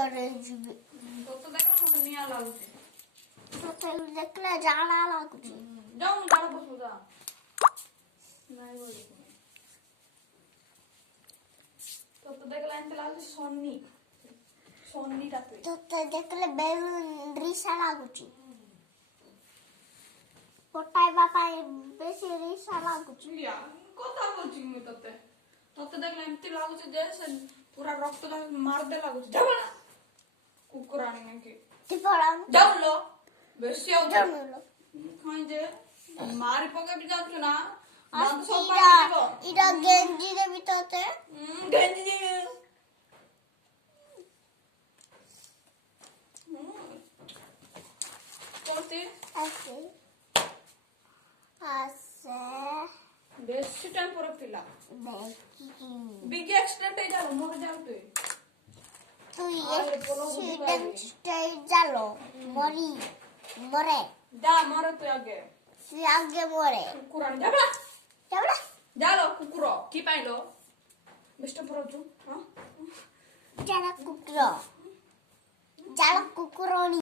ଜରେ ଯିବି ତୋତେ ଦେଖିଲା ମତେ ନିଆଁ ଲାଗୁଛି ତତେ ଦେଖିଲେ ଝାଡ଼ା ଲାଗୁଛି ଯାଉନି ଝାଡ଼ା ବସୁ ଯା ନାଇଁ ବୋଲି ତୋତେ ଦେଖିଲା ଏମିତି ଲାଗୁଛି ସନ୍ନିଟା ତୁଇ ତତେ ଦେଖିଲେ ରିସା ଲାଗୁଛି ପଟାଇବା ପାଇଁ ବେଶୀ ରିସା ଲାଗୁଛି କଥା କହୁଛି ମୁଁ ତତେ ଦେଖିଲେ ଏମିତି ଲାଗୁଛି ଯେ ସେ ପୁରା ରକ୍ତ ମାରଦେ ଲାଗୁଛି ଯାବନା କୁକୁରାଣୀ ନେଇକି ଯାଉନ ବେଶୀ ଆଉ କାଇଁ ଯେ ମାରି ପକେଇବି ଯାଉଛୁ ନା ଇଟା ଗେଞ୍ଜି ଦେବି ତତେ ଗେଞ୍ଜି ଦେବି କହୁଛି ଆସେ ବେଶୀ ଟାଇମ୍ ପରେ ପିଲା ବିଗ୍ ଆକ୍ସିଡେଣ୍ଟ ହେଇଯାଉ ମୋର ଯାଉ তুই এক্সিডেন্ট জালো মরে যা মরে তুই আগে মরে কুকুরানি যাবলা যাবলা যালো কুকুর কি পাইলো মিস্টার পরজু হ্যাঁ জালা কুকুর জালা কুকুরনি